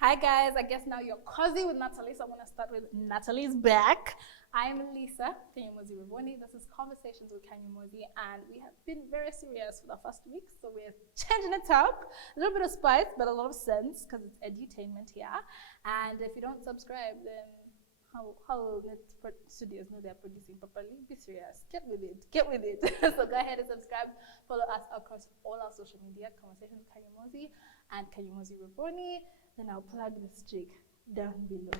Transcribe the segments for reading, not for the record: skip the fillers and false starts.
Hi guys, I guess now you're cozy with Natalie, so I'm gonna start with Natalie's back. I'm Lisa Kanyamozi Rivoni. This is Conversations with Kanyamozi, and we have been very serious for the first week, so we're changing it up. A little bit of spice, but a lot of sense, because it's edutainment here. And if you don't subscribe, then how will net studios know they're producing properly? Be serious. Get with it. Get with it. So go ahead and subscribe. Follow us across all our social media, Conversations with Kanyamozi and Kanyamozi Rivoni. Then I'll plug this chick down below.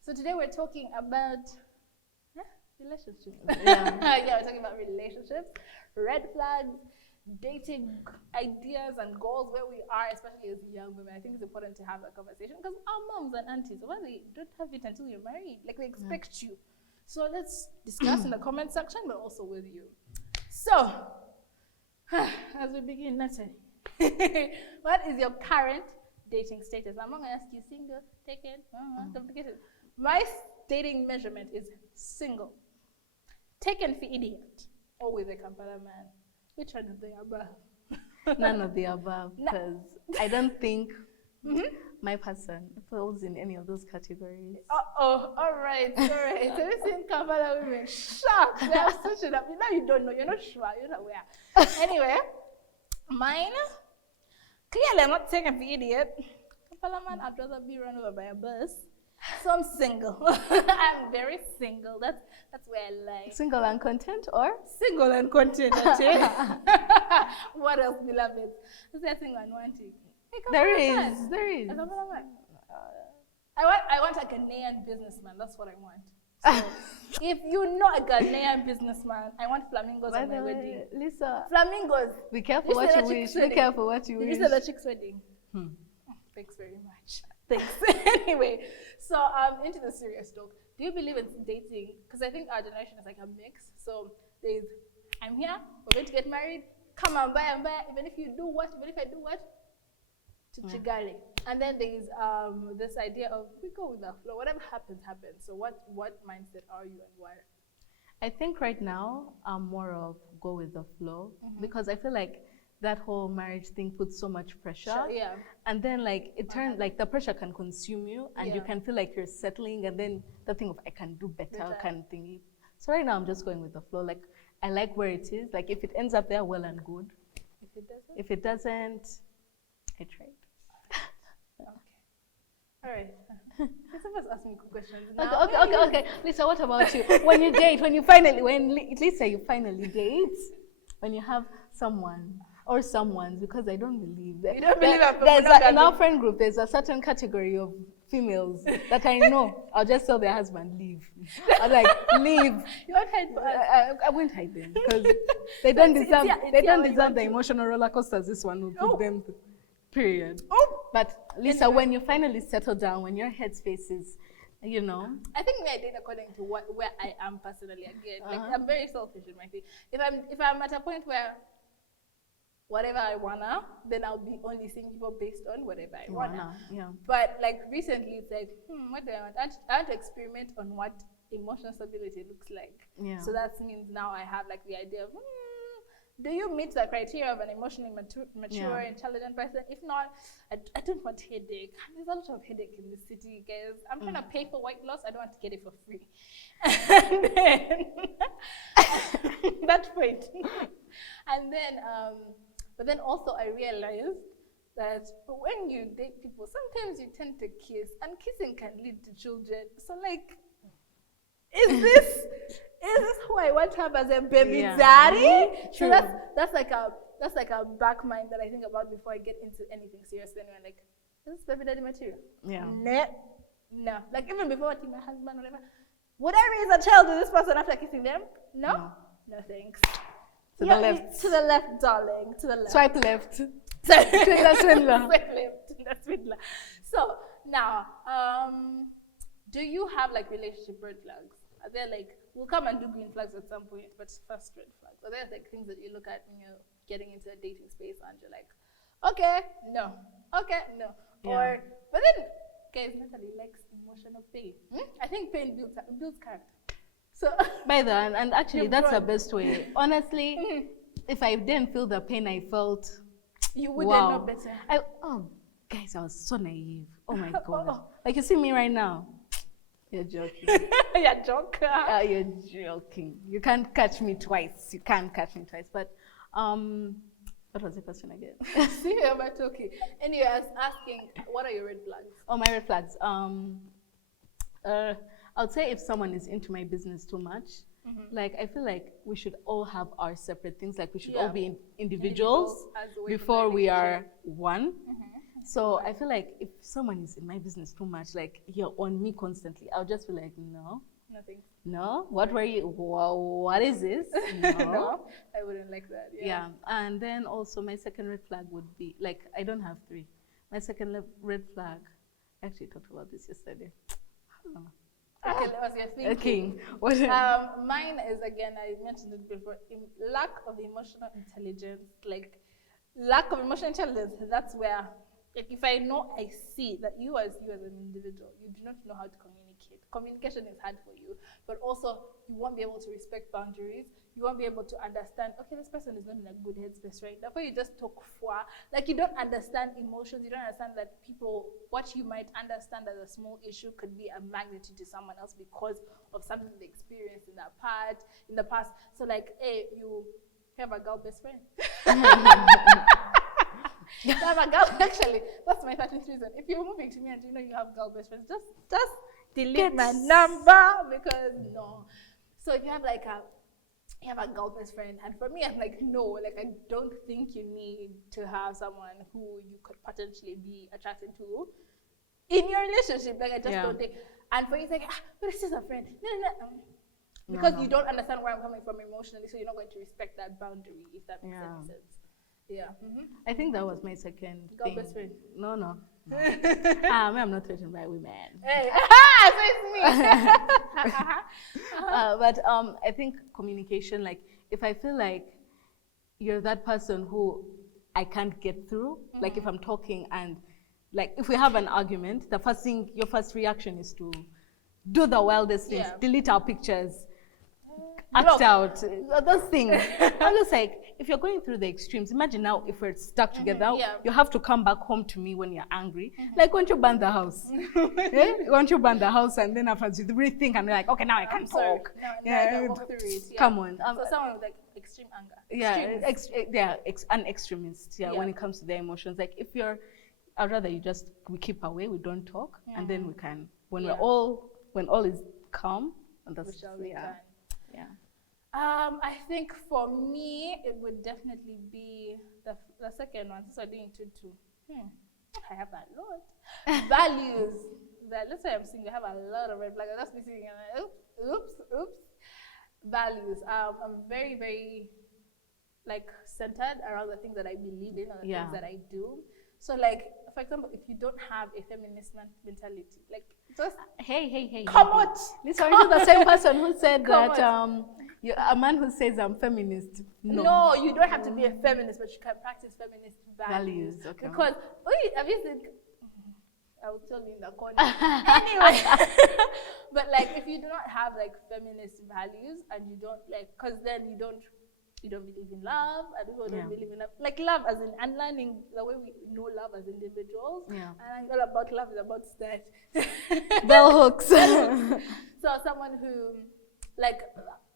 So today we're talking about relationships. Yeah, we're talking about relationships, red flags, dating ideas and goals, where we are, especially as young women. I think it's important to have that conversation because our moms and aunties, well, they don't have it until you're married. Like, they expect you. So let's discuss in the comment section, but also with you. So, as we begin, Natalie, what is your current dating status? I'm not going to ask you single, taken, complicated. My dating measurement is single, taken for idiot, or with a Kampala man. Which one of the above? None of the above, because I don't think my person falls in any of those categories. All right. So we've seen Kampala women shocked. They are switching up. Now you don't know. You're not sure. You're not aware. Anyway, mine, clearly I'm not taken for idiot. Kampala man, I'd rather be run over by a bus. So I'm single. I'm very single. That's where I like. Single and content, or? Single and content. What else, beloved? Is there single and wanting? There is. I want a Ghanaian businessman. That's what I want. So if you know a Ghanaian businessman, I want flamingos on my wedding. Lisa, flamingos. Be careful what you wish. Be careful what you wish. Did you say the chick's wedding? Thanks very much. Thanks. Anyway, so into the serious talk. Do you believe in dating? Because I think our generation is like a mix. So there's, I'm here, we're going to get married, come and buy, even if you do what, even if I do what, to Chigale. And then there's this idea of we go with the flow, whatever happens, happens. So what mindset are you and why? I think right now I'm more of go with the flow, because I feel like that whole marriage thing puts so much pressure. Sure, yeah. And then like it turns like the pressure can consume you and you can feel like you're settling, and then the thing of I can do better kind of thingy. So right now I'm just going with the flow. Like I like where it is. Like if it ends up there, well and good. If it doesn't, I tried. Okay. All right. You're supposed to ask me questions now. Okay. Lisa, what about you? When you date, Lisa, you finally date, when you have someone or someone's, because I don't believe that. You don't believe in our friend group, there's a certain category of females that I know. I'll just tell their husband, leave. I'm like, leave. You won't hide for us. I won't hide them because they don't deserve. They don't deserve the emotional roller coasters this one will put them through. Period. But Lisa, when you finally settle down, when your headspace is, you know. I think I date according to where I am personally. Again, like I'm very selfish in my thing. If I'm at a point where whatever I wanna, then I'll be only seeing people based on whatever I wanna. Yeah. But like recently, it's like, what do I want? I want to experiment on what emotional stability looks like. Yeah. So that means now I have like the idea of, do you meet the criteria of an emotionally mature, intelligent person? If not, I don't want headache. There's a lot of headache in this city, guys. I'm trying to pay for weight loss. I don't want to get it for free. And then, that point. And then, but then also I realized that when you date people, sometimes you tend to kiss, and kissing can lead to children. So like, is this who I want to have as a baby daddy? True. So that's like a back mind that I think about before I get into anything serious. Then we're like, is this baby daddy material? Yeah. No. Like even before watching my husband or whatever, would I raise a child with this person after kissing them? No thanks. To the left. To the left, darling. To the left. Swipe left. Swindler. Swipe left. Swindler. So now, do you have like relationship red flags? Are there like, we'll come and do green flags at some point, but first red flags. Are there like things that you look at when you're getting into a dating space and you're like, okay, no. Yeah. But then, guys, Natalie likes emotional pain. I think pain builds character. So by the way, and actually that's the best way. Honestly, if I didn't feel the pain I felt, you wouldn't know better. Guys, I was so naive. Oh my God. Like, you see me right now. You're joking. You're joking. You're joking. You can't catch me twice. You can't catch me twice. But, what was the question again? See, but okay. Anyway, I was asking, what are your red flags? Oh, my red flags. I would say if someone is into my business too much, like I feel like we should all have our separate things. Like we should all be individuals before we are one. So I feel like if someone is in my business too much, like you're on me constantly, I'll just be like, no. Nothing. No? What were you? What is this? No. No, I wouldn't like that. Yeah. And then also my second red flag would be, like, I don't have three. My second red flag, I actually talked about this yesterday. Okay, that was your thinking. Okay. Mine is, again, I mentioned it before, lack of emotional intelligence. Like, lack of emotional intelligence, that's where, like, if I know, I see that you as an individual, you do not know how to communicate. Communication is hard for you, but also you won't be able to respect boundaries. You won't be able to understand, okay, this person is not in a good headspace right now. Therefore, you just talk for, like, you don't understand emotions. You don't understand that people, what you might understand as a small issue could be a magnitude to someone else because of something they experienced in the past. So, like, hey, you have a girl best friend. You have a girl, actually, that's my 13th reason. If you're moving to me and you know you have girl best friends, just delete my number, because no. So if you have like a girl best friend, and for me, I'm like, no, like I don't think you need to have someone who you could potentially be attracted to in your relationship. Like I just don't think. And for you, it's like, but it's just a friend. No. Because you don't understand where I'm coming from emotionally, so you're not going to respect that boundary, if that makes any sense. Yeah. I think that was my second girl best friend. No. I'm not threatened by women. Hey, so it's me. But I think communication, like if I feel like you're that person who I can't get through, like if I'm talking and like if we have an argument, your first reaction is to do the wildest things, delete our pictures, act out, those things. I'm just like, if you're going through the extremes, imagine now if we're stuck together, you have to come back home to me when you're angry. Like, won't you burn the house? Won't you burn the house and then after you rethink and be like, okay, now I can talk. No, walk through it. Come on. So someone with like extreme anger. An extremist, when it comes to their emotions. Like if I'd rather we keep away, we don't talk, and then we can, when all is calm, and that's, I think for me, it would definitely be the second one. Since I'm doing two. I have a lot. Values. Let's say I'm single, I have a lot of red flags. That's me sitting and oops. Values. I'm very, very like centered around the things that I believe in and the things that I do. So like, for example, if you don't have a feminist mentality, like just hey, come out. Listen, are you the same person who said that a man who says I'm feminist? No, you don't have to be a feminist, but you can practice feminist values. Okay. Because have you seen? I will tell you in the corner. Anyway, but like if you do not have like feminist values and you don't like, because then you don't believe in love, and people don't believe in love. Like love as in unlearning the way we know love as individuals. Yeah. And all about love is about that. Bell hooks. So someone who, like,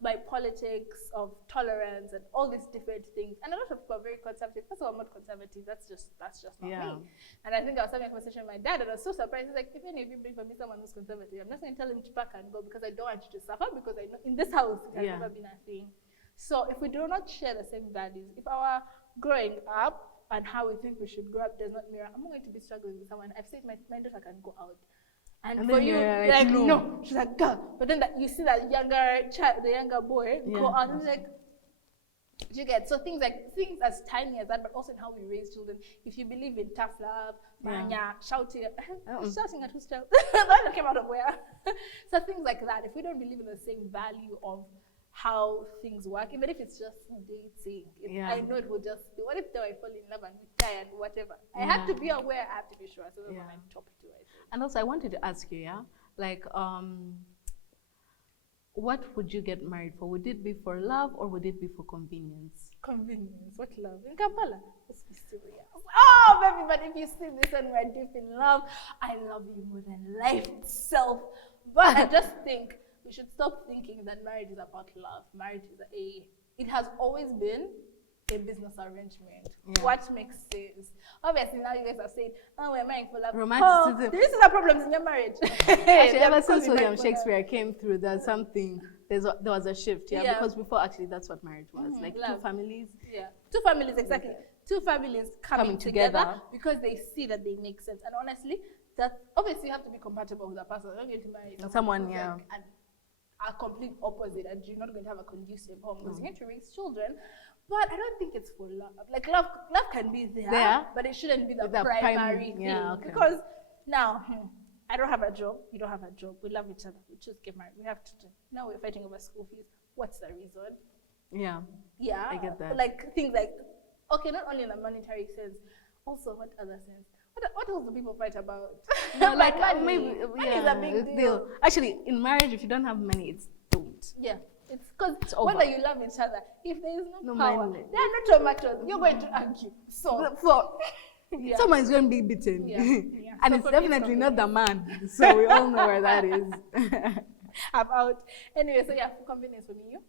by politics of tolerance and all these different things, and a lot of people are very conservative. First of all, I'm not conservative. That's just not me. And I think I was having a conversation with my dad, and I was so surprised. He's like, if any of you bring for me someone who's conservative, I'm not going to tell him to pack and go because I don't want you to suffer, because I know in this house it has never been a thing. So if we do not share the same values, if our growing up and how we think we should grow up does not mirror, I'm going to be struggling with someone. I've said my daughter can go out. And for you, like, no. She's like, girl. But then you see that younger child, the younger boy, go out and like, you get? So things as tiny as that, but also in how we raise children. If you believe in tough love, shouting at whose child? That came out of where? So things like that. If we don't believe in the same value of how things work, even if it's just dating, I know it will just be, what if I fall in love and we die and whatever? I have to be aware, I have to be sure. So that's my top two, I think. And also I wanted to ask you, like what would you get married for? Would it be for love or would it be for convenience? Convenience. What love? In Kampala. Let's be serious. Oh, baby, but if you see this and we're deep in love, I love you more than life itself. But I just think we should stop thinking that marriage is about love. Marriage is it has always been a business arrangement. Yeah. What makes sense? Obviously, now you guys are saying, oh, we're marrying for love. Romanticism. Oh, this is the problems in your marriage. Actually, ever since William Shakespeare came through, there's something, there was a shift, yeah, because before actually that's what marriage was, like love. two families. Yeah, two families, exactly. Two families coming together because they see that they make sense. And honestly, that obviously you have to be compatible with a person. You're not going to marry someone, yeah. And a complete opposite, and you're not going to have a conducive home because you're going to raise children. But I don't think it's for love. Like love can be there, but it shouldn't be the primary thing. Yeah, okay. Because now, I don't have a job. You don't have a job. We love each other. We just get married. We have children. Now we're fighting over school fees. What's the reason? Yeah. Yeah. I get that. Like things like, okay, not only in a monetary sense, also what other sense? What else do people fight about? No, like money. maybe Money is a big deal. Actually, in marriage, if you don't have money, it's don't. Yeah. It's because over. whether you love each other, if there is no power, money. there are no tomatoes, you're going to argue. So, yeah. Someone's going to be beaten. Yeah. Yeah. And So it's definitely not the man. So we all know where that is. I'm out. Anyway, so yeah, for convenience for me, you?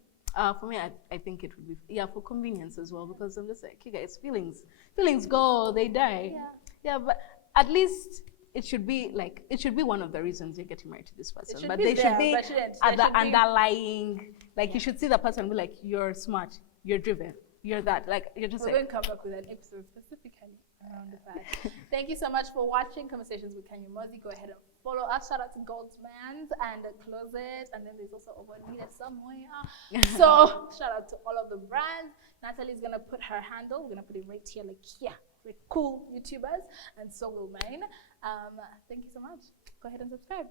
For me, I think it would be, for convenience as well, because I'm just like, you guys, feelings go, they die. Yeah. Yeah, but at least it should be one of the reasons you're getting married to this person. But they should be at the underlying, like you should see the person and be like, you're smart, you're driven, you're that. Like you're just We're going to come back with an episode specifically around that. Thank you so much for watching Conversations with Kanye Mozi. Go ahead and follow us. Shout out to Goldsman's and Closet, and then there's also Overneeded somewhere. So shout out to all of the brands. Natalie's gonna put her handle. We're gonna put it right here, like here. We're cool YouTubers, and so will mine. Thank you so much. Go ahead and subscribe.